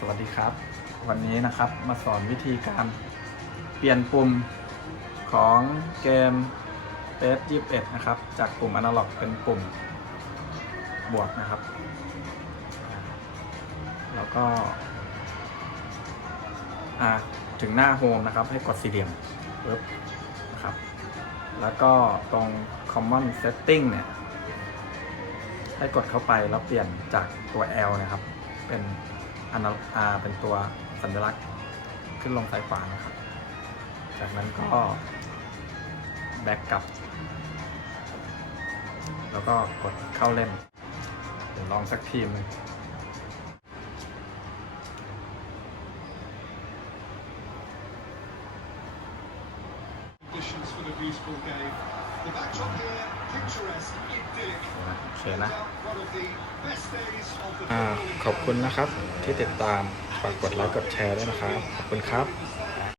สวัสดีครับ วันนี้นะครับมาสอนวิธีการเปลี่ยนปุ่มของเกม p e s 21นะครับ จากปุ่มอนาล็อกเป็นปุ่มบวกนะครับ แล้วก็ถึงหน้าโฮมนะครับ ให้กดสี่เหลี่ยมปึ๊บนะครับ แล้วก็ตรง common setting เนี่ย ให้กดเข้าไปแล้วเปลี่ยนจากตัว L นะครับ เป็น อนาอาเป็นตัวสัญลักษณ์ขึ้นลงซ้ายขวานะครับ จากนั้นก็แบ็กกลับ แล้วก็กดเข้าเล่น เดี๋ยวลองสักทีมนึง conditions for the beautiful game. The backdrop here, picturesque. โอเคนะอ่าขอบคุณนะครับที่ติดตามฝากกดไลค์กดแชร์ด้วยนะครับ ขอบคุณครับ